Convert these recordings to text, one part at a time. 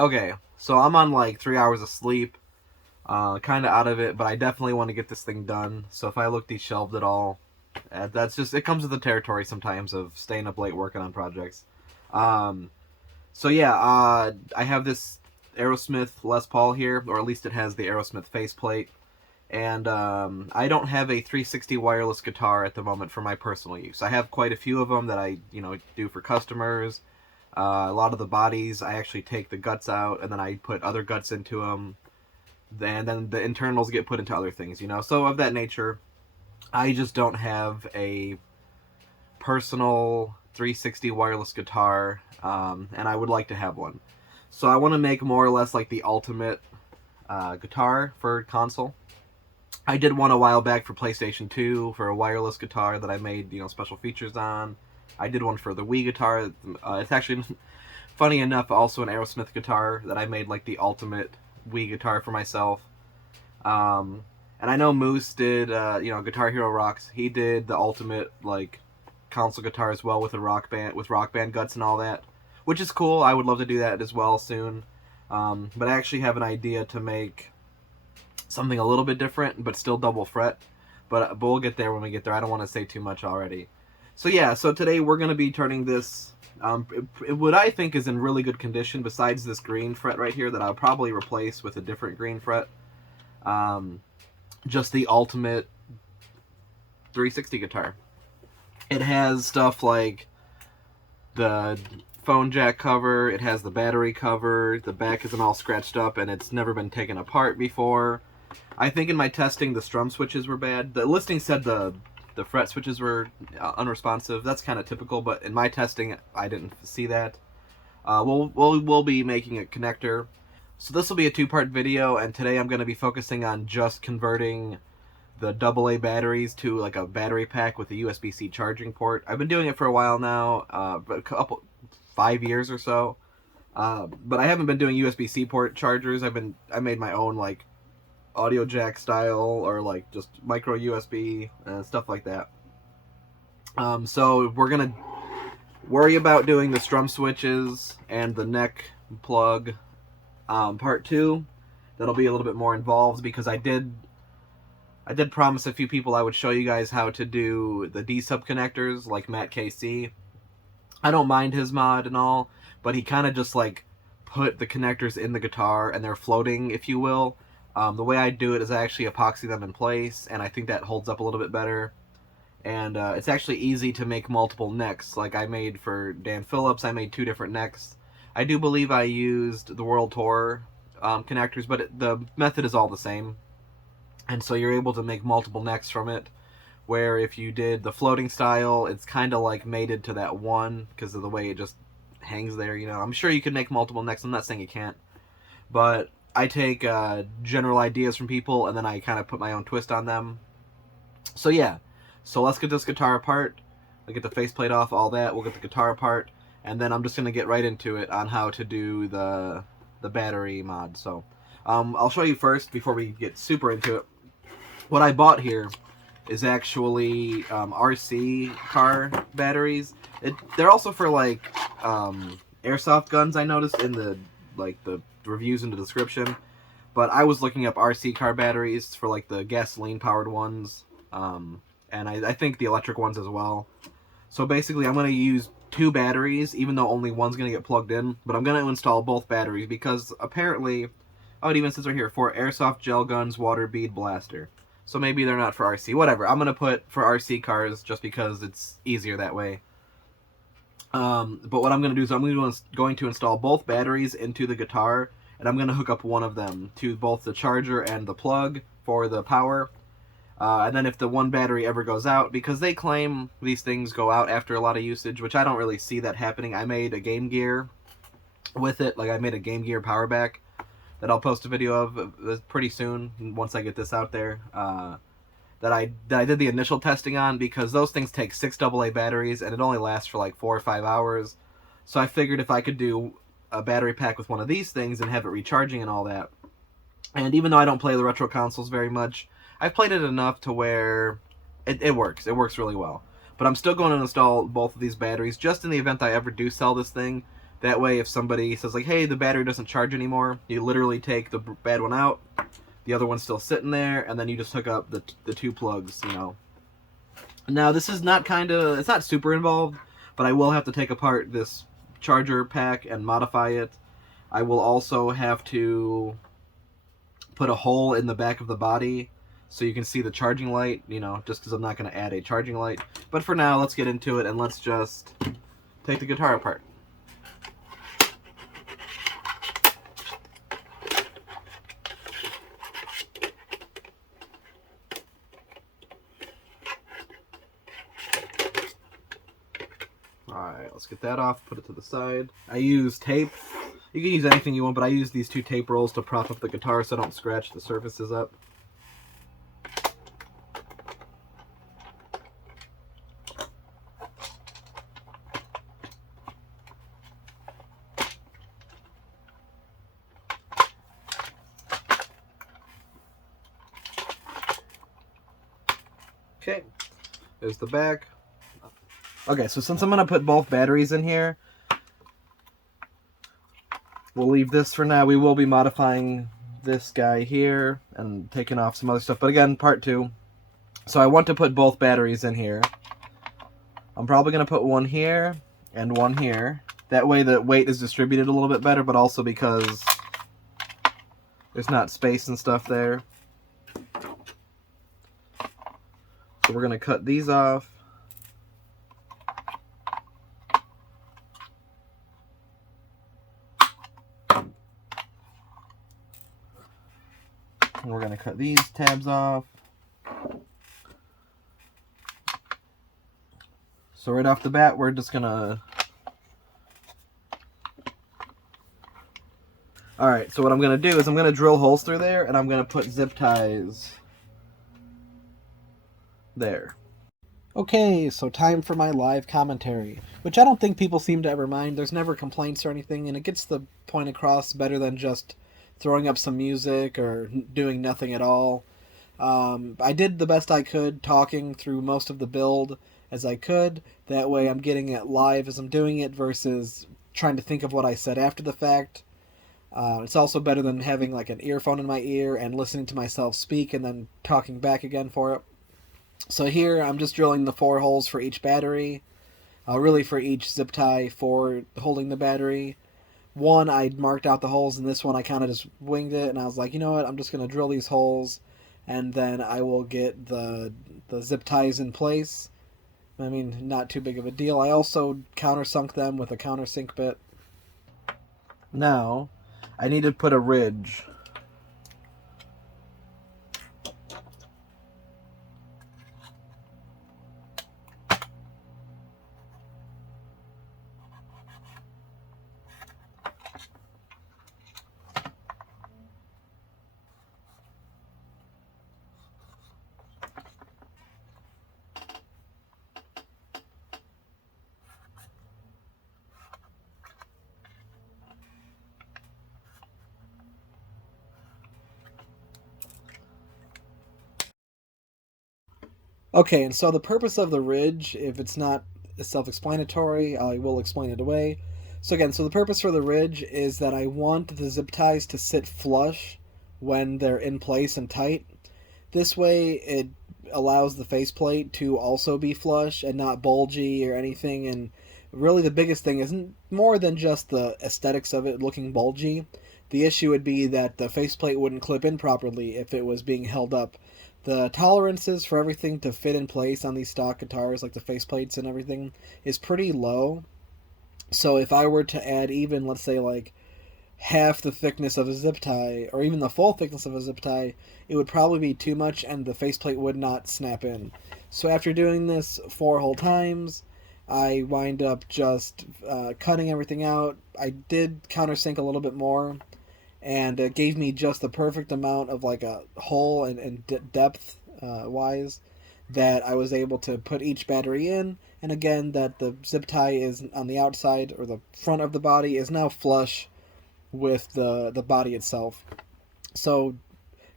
Okay, so I'm on like 3 hours of sleep, kind of out of it, but I definitely want to get this thing done. So if I look deshelved at all, that's just it comes with the territory sometimes of staying up late working on projects. Um, so yeah, I have this Aerosmith Les Paul here, or at least it has the Aerosmith faceplate, and I don't have a 360 wireless guitar at the moment for my personal use. I have quite a few of them that I do for customers. A lot of the bodies, I actually take the guts out and then I put other guts into them. And then the internals get put into other things, So of that nature, I just don't have a personal 360 wireless guitar, and I would like to have one. So I want to make more or less like the ultimate guitar for console. I did one a while back for PlayStation 2 for a wireless guitar that I made, special features on. I did one for the Wii guitar. It's actually funny enough, also an Aerosmith guitar that I made like the ultimate Wii guitar for myself. And I know Moose did, Guitar Hero Rocks. He did the ultimate like console guitar as well with a rock band guts and all that, which is cool. I would love to do that as well soon. But I actually have an idea to make something a little bit different, but still double fret. But we'll get there when we get there. I don't want to say too much already. So yeah, so today we're going to be turning this, what I think is in really good condition, besides this green fret right here that I'll probably replace with a different green fret. Just the ultimate 360 guitar. It has stuff like the phone jack cover, it has the battery cover, the back isn't all scratched up, and it's never been taken apart before. I think in my testing the strum switches were bad. The listing said the fret switches were unresponsive. That's kind of typical, but in my testing I didn't see that. We'll be making a connector. So this will be a two-part video, and today I'm going to be focusing on just converting the AA batteries to like a battery pack with a USB-C charging port. I've been doing it for a while now, a couple 5 years or so. But I haven't been doing USB-C port chargers. I made my own like audio jack style or like just micro USB and stuff like that. So we're gonna worry about doing the strum switches and the neck plug part 2. That'll be a little bit more involved because I did promise a few people I would show you guys how to do the D-sub connectors like Matt KC. I don't mind his mod and all, but he kind of just like put the connectors in the guitar and they're floating, if you will. The way I do it is I actually epoxy them in place, and I think that holds up a little bit better. And it's actually easy to make multiple necks. Like I made for Dan Phillips, I made 2 different necks. I do believe I used the World Tour connectors, but the method is all the same. And so you're able to make multiple necks from it, where if you did the floating style, it's kind of like mated to that one because of the way it just hangs there, I'm sure you could make multiple necks. I'm not saying you can't, but I take general ideas from people and then I kind of put my own twist on them. So yeah, so let's get this guitar apart. I'll get the faceplate off, all that. We'll get the guitar apart, and then I'm just going to get right into it on how to do the battery mod. So I'll show you first before we get super into it. What I bought here is actually RC car batteries. They're also for like airsoft guns. I noticed in the reviews in the description, but I was looking up RC car batteries for like the gasoline powered ones, and I think the electric ones as well. So basically, I'm going to use 2 batteries, even though only one's going to get plugged in. But I'm going to install both batteries because apparently, it even says right here for airsoft gel guns, water bead blaster. So maybe they're not for RC. Whatever. I'm going to put for RC cars just because it's easier that way. But what I'm going to do is I'm going to install both batteries into the guitar, and I'm going to hook up one of them to both the charger and the plug for the power. And then if the one battery ever goes out, because they claim these things go out after a lot of usage, which I don't really see that happening. I made a Game Gear with it. Like I made a Game Gear power back that I'll post a video of pretty soon once I get this out there. That I did the initial testing on, because those things take 6 AA batteries and it only lasts for like 4 or 5 hours. So I figured if I could do a battery pack with one of these things and have it recharging and all that. And even though I don't play the retro consoles very much, I've played it enough to where it works. It works really well. But I'm still going to install both of these batteries just in the event I ever do sell this thing. That way, if somebody says like, "Hey, the battery doesn't charge anymore," you literally take the bad one out, the other one's still sitting there, and then you just hook up the two plugs. Now this is not it's not super involved, but I will have to take apart this charger pack and modify it. I will also have to put a hole in the back of the body so you can see the charging light, just because I'm not going to add a charging light. But for now, let's get into it and let's just take the guitar apart. Alright, let's get that off, put it to the side. I use tape. You can use anything you want, but I use these 2 tape rolls to prop up the guitar so I don't scratch the surfaces up. Okay, there's the back. Okay, so since I'm going to put both batteries in here, we'll leave this for now. We will be modifying this guy here and taking off some other stuff. But again, part 2. So I want to put both batteries in here. I'm probably going to put one here and one here. That way the weight is distributed a little bit better, but also because there's not space and stuff there. So we're going to cut these off. And we're going to cut these tabs off. So right off the bat, we're just going to... Alright, so what I'm going to do is I'm going to drill holes through there, and I'm going to put zip ties there. Okay, so time for my live commentary, which I don't think people seem to ever mind. There's never complaints or anything, and it gets the point across better than just throwing up some music or doing nothing at all. I did the best I could talking through most of the build as I could. That way I'm getting it live as I'm doing it versus trying to think of what I said after the fact. It's also better than having like an earphone in my ear and listening to myself speak and then talking back again for it. So here I'm just drilling the 4 holes for each battery, really for each zip tie for holding the battery. One, I marked out the holes, and this one I kind of just winged it, and I was like, you know what, I'm just going to drill these holes, and then I will get the zip ties in place. I mean, not too big of a deal. I also countersunk them with a countersink bit. Now, I need to put a ridge. Okay, and so the purpose of the ridge, if it's not self-explanatory, I will explain it away. So again, so the purpose for the ridge is that I want the zip ties to sit flush when they're in place and tight. This way it allows the faceplate to also be flush and not bulgy or anything, and really the biggest thing isn't more than just the aesthetics of it looking bulgy. The issue would be that the faceplate wouldn't clip in properly if it was being held up. The tolerances for everything to fit in place on these stock guitars, like the faceplates and everything, is pretty low. So if I were to add even, let's say, like half the thickness of a zip tie, or even the full thickness of a zip tie, it would probably be too much and the faceplate would not snap in. So after doing this 4 whole times, I wind up just cutting everything out. I did countersink a little bit more, and it gave me just the perfect amount of like a hole and depth wise that I was able to put each battery in, and again that the zip tie is on the outside, or the front of the body is now flush with the body itself. So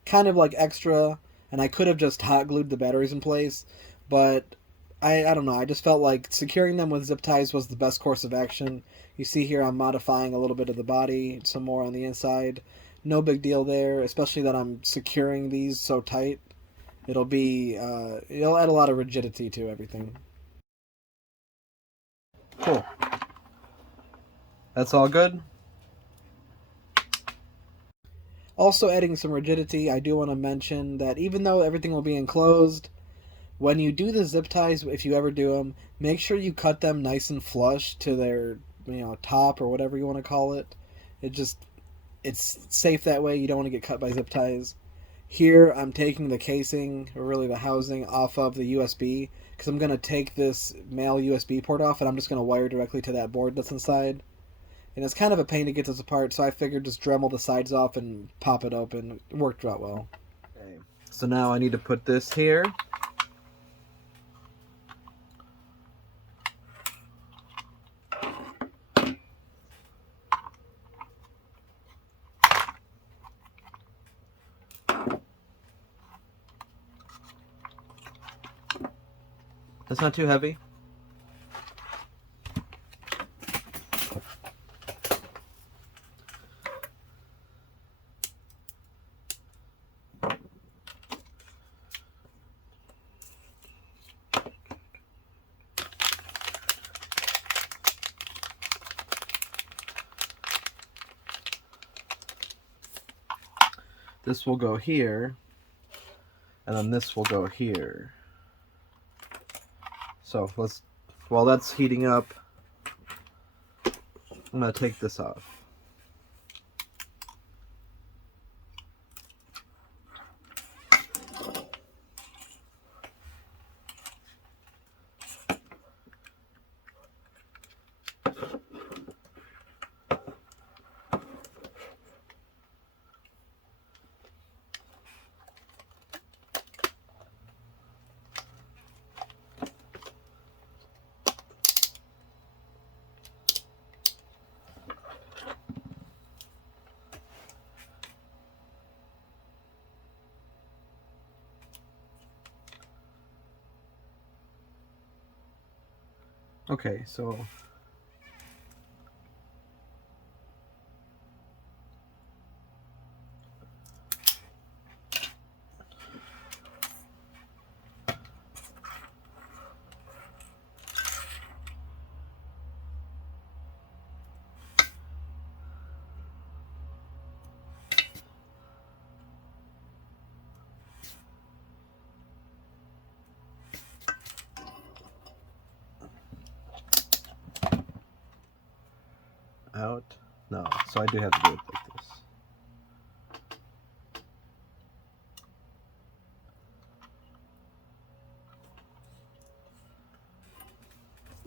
kind of like extra, and I could have just hot glued the batteries in place, but I don't know. I just felt like securing them with zip ties was the best course of action. You see here I'm modifying a little bit of the body, some more on the inside. No big deal there, especially that I'm securing these so tight. It'll add a lot of rigidity to everything. Cool. That's all good? Also, adding some rigidity, I do want to mention that even though everything will be enclosed, when you do the zip ties, if you ever do them, make sure you cut them nice and flush to their top or whatever you want to call it. It's safe that way. You don't want to get cut by zip ties. Here, I'm taking the casing, or really the housing, off of the USB because I'm going to take this male USB port off and I'm just going to wire directly to that board that's inside. And it's kind of a pain to get this apart, so I figured just Dremel the sides off and pop it open. It worked out well. Okay. So now I need to put this here. That's not too heavy. This will go here, and then this will go here. So while that's heating up, I'm going to take this off. Okay, so out. No, so I do have to do it like this.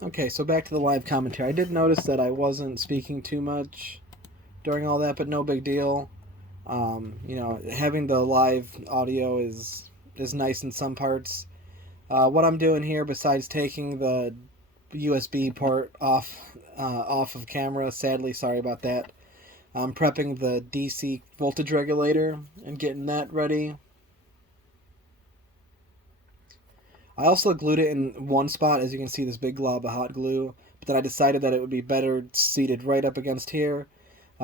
Okay, so back to the live commentary. I did notice that I wasn't speaking too much during all that, but no big deal. Having the live audio is nice in some parts. What I'm doing here, besides taking the USB port off of camera, sadly, sorry about that. I'm prepping the DC voltage regulator and getting that ready. I also glued it in one spot, as you can see, this big glob of hot glue, but then I decided that it would be better seated right up against here.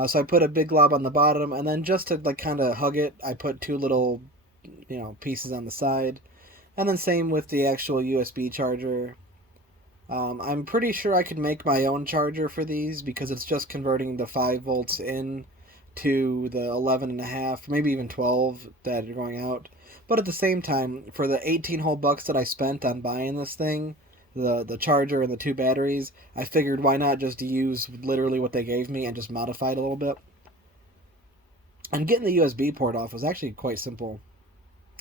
So I put a big glob on the bottom, and then just to kind of hug it, I put two little pieces on the side. And then same with the actual USB charger. I'm pretty sure I could make my own charger for these because it's just converting the 5 volts in to the 11.5, maybe even 12 that are going out. But at the same time, for the 18 whole bucks that I spent on buying this thing, the charger and the 2 batteries, I figured why not just use literally what they gave me and just modify it a little bit. And getting the USB port off was actually quite simple.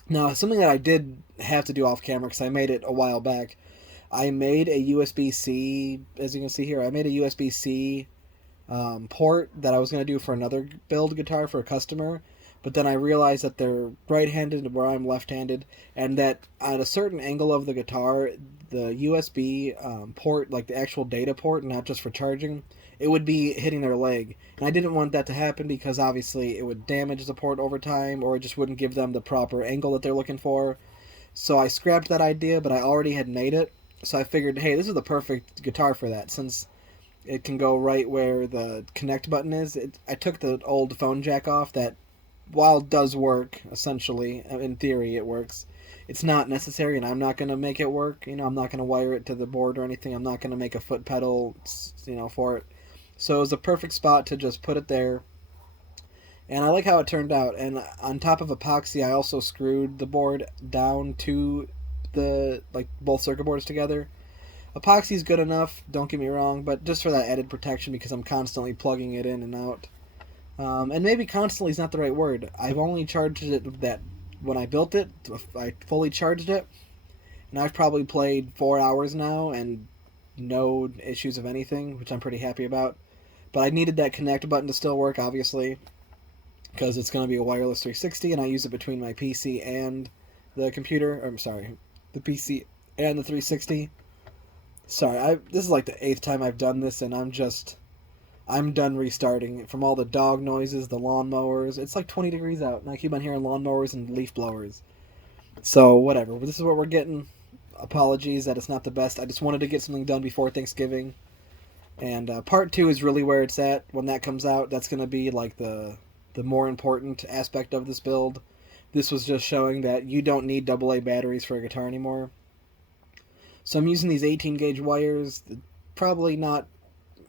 Now, something that I did have to do off camera because I made it a while back, I made a USB-C, as you can see here, I made a USB-C port that I was going to do for another build guitar for a customer, but then I realized that they're right-handed where I'm left-handed, and that at a certain angle of the guitar, the USB port, like the actual data port, not just for charging, it would be hitting their leg. And I didn't want that to happen because obviously it would damage the port over time, or it just wouldn't give them the proper angle that they're looking for. So I scrapped that idea, but I already had made it. So I figured, hey, this is the perfect guitar for that, since it can go right where the connect button is. I took the old phone jack off that, while it does work, essentially, in theory it works, it's not necessary, and I'm not going to make it work. I'm not going to wire it to the board or anything. I'm not going to make a foot pedal, for it. So it was a perfect spot to just put it there. And I like how it turned out. And on top of epoxy, I also screwed the board down to the, like, both circuit boards together. Epoxy's good enough, don't get me wrong, but just for that added protection, because I'm constantly plugging it in and out. And maybe constantly is not the right word. I've only charged it that when I built it, I fully charged it, and I've probably played 4 hours now and no issues of anything, which I'm pretty happy about. But I needed that connect button to still work, obviously, because it's going to be a wireless 360, and I use it between my PC and the computer. Or, I'm sorry, the PC and the 360. Sorry, this is like the 8th time I've done this, and I'm done restarting. From all the dog noises, the lawnmowers. It's like 20 degrees out, and I keep on hearing lawnmowers and leaf blowers. So, whatever. This is what we're getting. Apologies that it's not the best. I just wanted to get something done before Thanksgiving. And part 2 is really where it's at. When that comes out, that's going to be like the more important aspect of this build. This was just showing that you don't need AA batteries for a guitar anymore. So I'm using these 18 gauge wires. Probably not.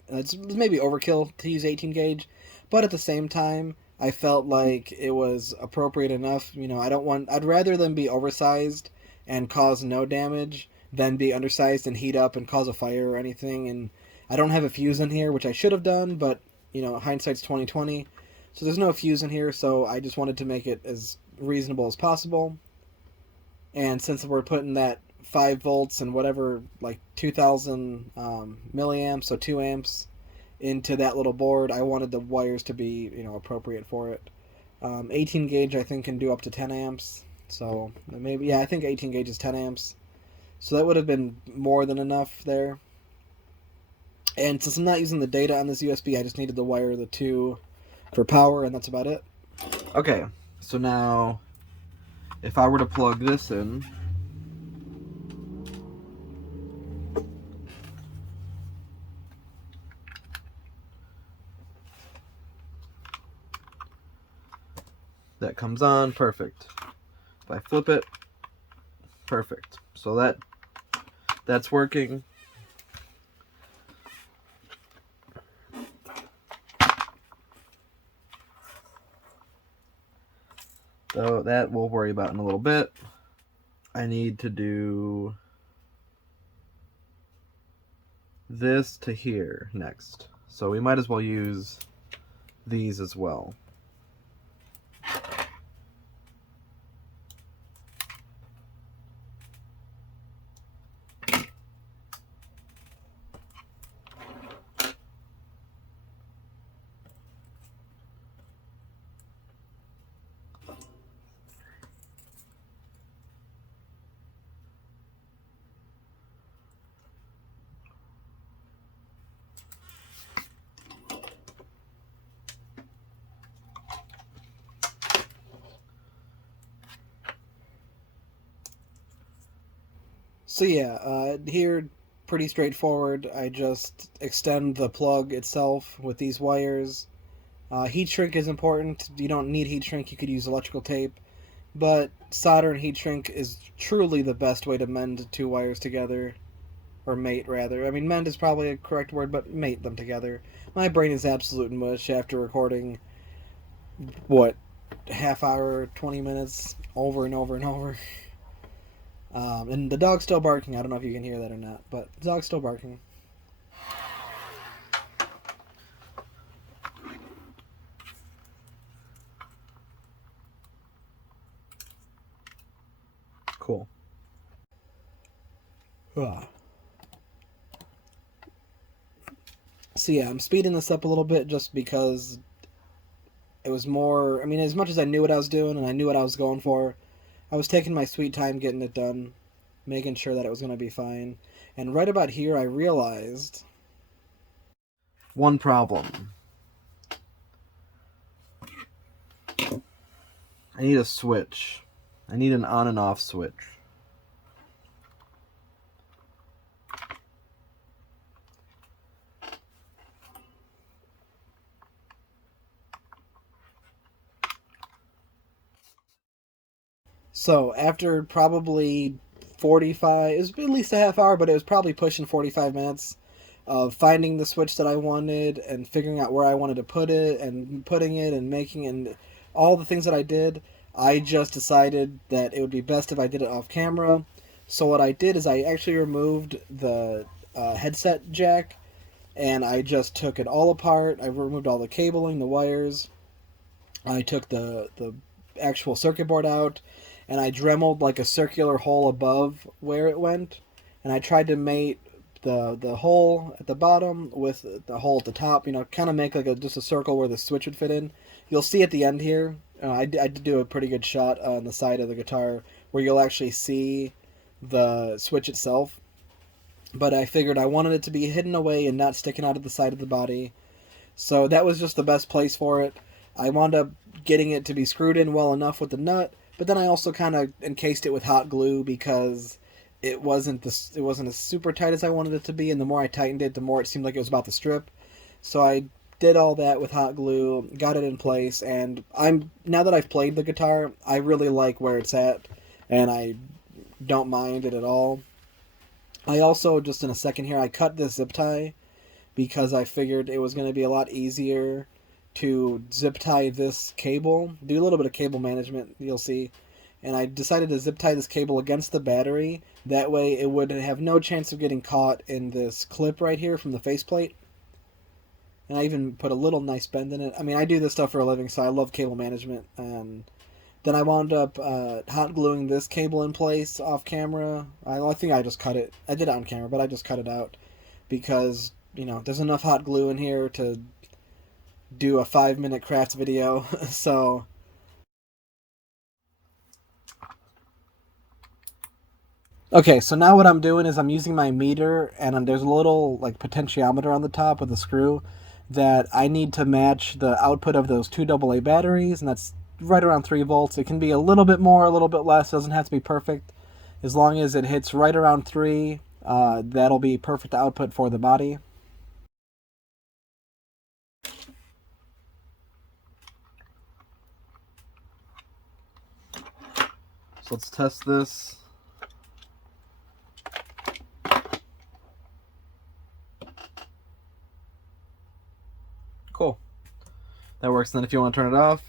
It's maybe overkill to use 18 gauge, but at the same time, I felt like it was appropriate enough. I'd rather them be oversized and cause no damage than be undersized and heat up and cause a fire or anything. And I don't have a fuse in here, which I should have done, but hindsight's 2020. So there's no fuse in here, so I just wanted to make it as reasonable as possible. And since we're putting that 5 volts and whatever, like 2000 milliamps, so 2 amps, into that little board, I wanted the wires to be, appropriate for it. 18 gauge, I think, can do up to 10 amps. So maybe, yeah, I think 18 gauge is 10 amps. So that would have been more than enough there. And since I'm not using the data on this USB, I just needed to wire the 2 for power, and that's about it. Okay, so now if I were to plug this in, that comes on, perfect. If I flip it, perfect. So that's working. So that we'll worry about in a little bit. I need to do this to here next. So we might as well use these as well. So yeah, here, pretty straightforward. I just extend the plug itself with these wires. Heat shrink is important. You don't need heat shrink. You could use electrical tape. But solder and heat shrink is truly the best way to mend 2 wires together. Or mate, rather. I mean, mend is probably a correct word, but mate them together. My brain is absolute mush after recording, what, half hour, 20 minutes, over and over and over. And the dog's still barking. I don't know if you can hear that or not, but the dog's still barking. Cool. So yeah, I'm speeding this up a little bit just because it was more... I mean, as much as I knew what I was doing and I knew what I was going for, I was taking my sweet time getting it done, making sure that it was going to be fine. And right about here, I realized... One problem. I need a switch. I need an on and off switch. So after probably 45, it was at least a half hour, but it was probably pushing 45 minutes of finding the switch that I wanted and figuring out where I wanted to put it and putting it and making and all the things that I did, I just decided that it would be best if I did it off camera. So what I did is I actually removed the headset jack and I just took it all apart. I removed all the cabling, the wires. I took the actual circuit board out and I dremeled like a circular hole above where it went, and I tried to mate the hole at the bottom with the hole at the top. You know, kind of make like just a circle where the switch would fit in. You'll see at the end here. I did do a pretty good shot on the side of the guitar where you'll actually see the switch itself. But I figured I wanted it to be hidden away and not sticking out of the side of the body. So that was just the best place for it. I wound up getting it to be screwed in well enough with the nut, but then I also kind of encased it with hot glue because it wasn't as super tight as I wanted it to be, and the more I tightened it, the more it seemed like it was about to strip. So I did all that with hot glue, got it in place, and now that I've played the guitar, I really like where it's at, and I don't mind it at all. I also, just in a second here, I cut this zip tie because I figured it was going to be a lot easier to zip tie this cable, do a little bit of cable management, you'll see. And I decided to zip tie this cable against the battery. That way it would have no chance of getting caught in this clip right here from the faceplate. And I even put a little nice bend in it. I mean, I do this stuff for a living, so I love cable management. And then I wound up hot gluing this cable in place off camera. I think I just cut it. I did it on camera, but I just cut it out because, you know, there's enough hot glue in here to do a 5-minute craft video. So okay, so now what I'm doing is I'm using my meter, and there's a little like potentiometer on the top with a screw that I need to match the output of those two AA batteries, and that's right around 3 volts. It can be a little bit more, a little bit less. It doesn't have to be perfect. As long as it hits right around 3, that'll be perfect output for the body. So let's test this. Cool. That works. Then if you want to turn it off,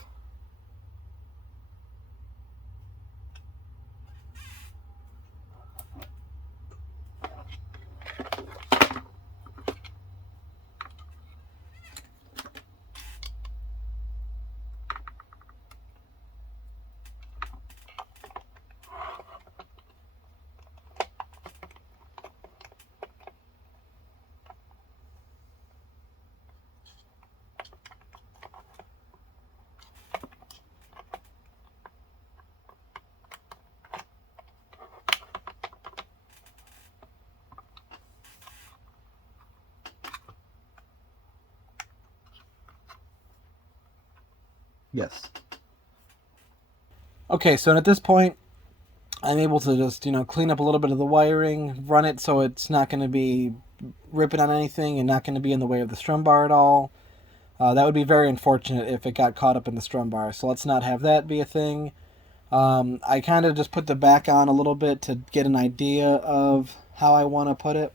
yes. Okay, so at this point, I'm able to just, clean up a little bit of the wiring, run it so it's not going to be ripping on anything and not going to be in the way of the strum bar at all. That would be very unfortunate if it got caught up in the strum bar, so let's not have that be a thing. I kind of just put the back on a little bit to get an idea of how I want to put it,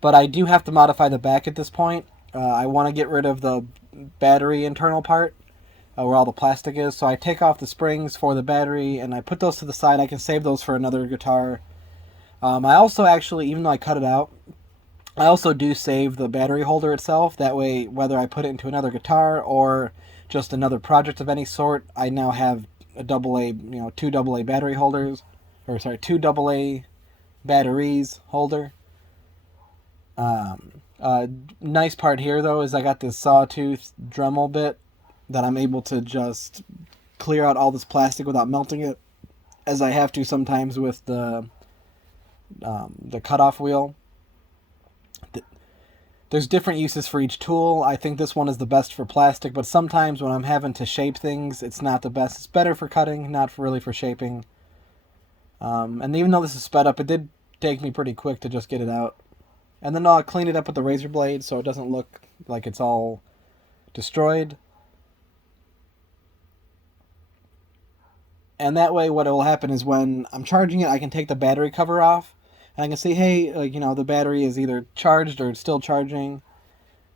but I do have to modify the back at this point. I want to get rid of the battery internal part, where all the plastic is. So I take off the springs for the battery and I put those to the side. I can save those for another guitar. I also actually, even though I cut it out, I also do save the battery holder itself. That way, whether I put it into another guitar or just another project of any sort, I now have a AA, two AA battery holders, or sorry, two AA batteries holder. Nice part here though is I got this sawtooth Dremel bit that I'm able to just clear out all this plastic without melting it, as I have to sometimes with the cutoff wheel. There's different uses for each tool. I think this one is the best for plastic, but sometimes when I'm having to shape things, it's not the best. It's better for cutting, not really for shaping. And even though this is sped up, it did take me pretty quick to just get it out. And then I'll clean it up with the razor blade so it doesn't look like it's all destroyed. And that way, what will happen is when I'm charging it, I can take the battery cover off, and I can see, hey, the battery is either charged or it's still charging.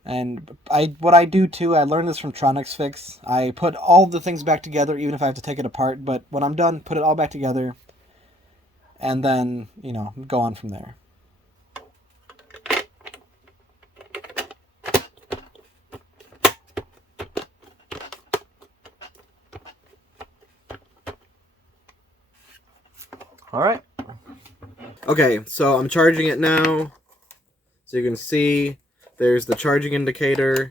And what I do too, I learned this from Tronics Fix. I put all the things back together, even if I have to take it apart. But when I'm done, put it all back together, and then go on from there. All right. Okay, so I'm charging it now. So you can see there's the charging indicator.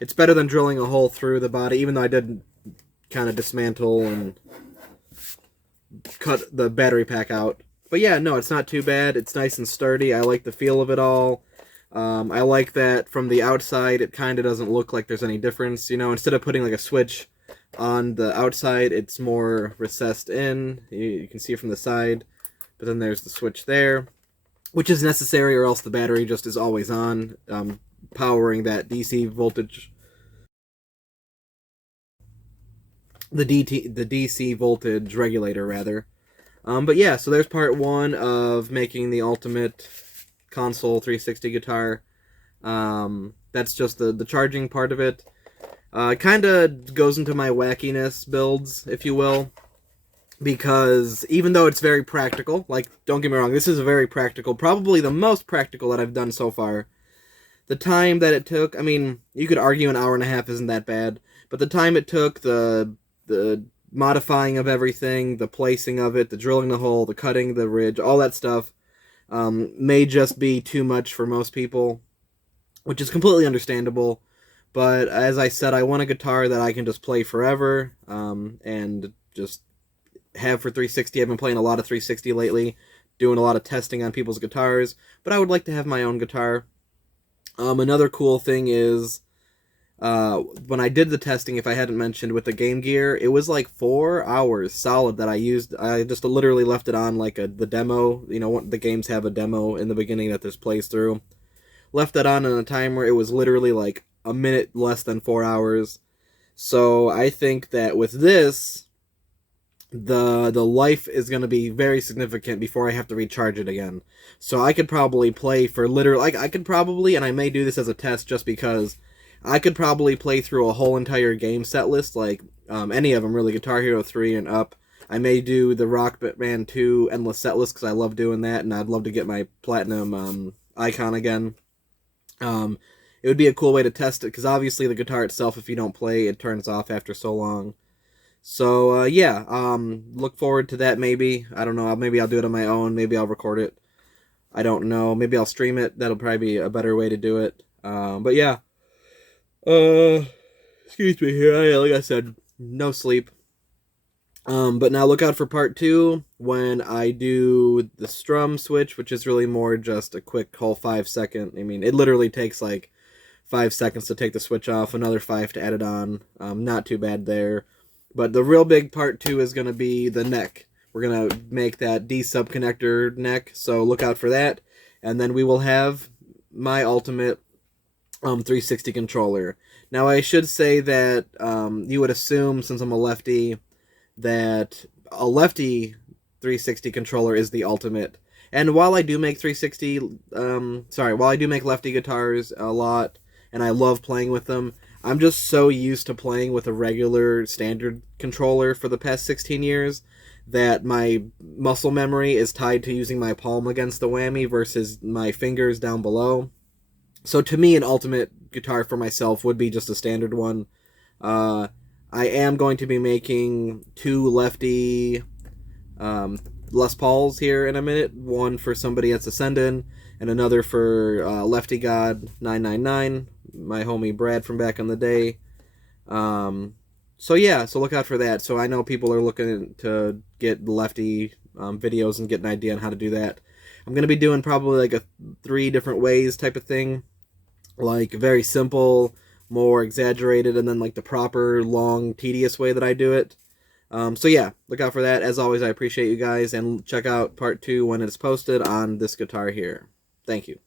It's better than drilling a hole through the body, even though I did kind of dismantle and cut the battery pack out. But yeah, no, it's not too bad. It's nice and sturdy. I like the feel of it all. I like that from the outside, it kind of doesn't look like there's any difference. Instead of putting like a switch on the outside, it's more recessed in. You can see it from the side. But then there's the switch there, which is necessary, or else the battery just is always on, powering that DC voltage. The DC voltage regulator, rather. But yeah, so there's part one of making the ultimate console 360 guitar. That's just the charging part of it. It kind of goes into my wackiness builds, if you will. Because even though it's very practical, like, don't get me wrong, this is a very practical, probably the most practical that I've done so far. The time that it took, I mean, you could argue an hour and a half isn't that bad, but the time it took, the modifying of everything, the placing of it, the drilling the hole, the cutting the ridge, all that stuff, may just be too much for most people, which is completely understandable. But as I said, I want a guitar that I can just play forever, and just have for 360. I've been playing a lot of 360 lately, doing a lot of testing on people's guitars, but I would like to have my own guitar. Another cool thing is, when I did the testing, if I hadn't mentioned, with the Game Gear, it was like 4 hours solid that I used. I just literally left it on like the demo. The games have a demo in the beginning that this plays through. Left that on a timer. It was literally like a minute less than 4 hours. So I think that with this, the life is going to be very significant before I have to recharge it again. So I could probably play for literally, I could probably, and I may do this as a test just because, I could probably play through a whole entire game set list, like any of them really, Guitar Hero 3 and up. I may do the Rock Band 2 Endless Set List because I love doing that, and I'd love to get my Platinum icon again. It would be a cool way to test it, because obviously the guitar itself, if you don't play, it turns off after so long. So, yeah, look forward to that maybe. I don't know, maybe I'll do it on my own, maybe I'll record it. I don't know, maybe I'll stream it. That'll probably be a better way to do it. But yeah. Excuse me here, like I said, no sleep. But now look out for part 2 when I do the strum switch, which is really more just a quick whole 5 second. I mean, it literally takes like 5 seconds to take the switch off, another 5 to add it on. Not too bad there. But the real big part 2 is going to be the neck. We're going to make that D-sub connector neck, so look out for that. And then we will have my ultimate 360 controller. Now, I should say that you would assume, since I'm a lefty, that a lefty 360 controller is the ultimate. And while I do make while I do make lefty guitars a lot, and I love playing with them, I'm just so used to playing with a regular standard controller for the past 16 years that my muscle memory is tied to using my palm against the whammy versus my fingers down below. So to me, an ultimate guitar for myself would be just a standard one. I am going to be making 2 lefty Les Pauls here in a minute. One for somebody that's Ascendant, and another for Lefty God 999, my homie Brad from back in the day. So yeah, so look out for that. So I know people are looking to get lefty videos and get an idea on how to do that. I'm going to be doing probably like a 3 different ways type of thing. Like very simple, more exaggerated, and then like the proper, long, tedious way that I do it. So yeah, look out for that. As always, I appreciate you guys, and check out part 2 when it's posted on this guitar here. Thank you.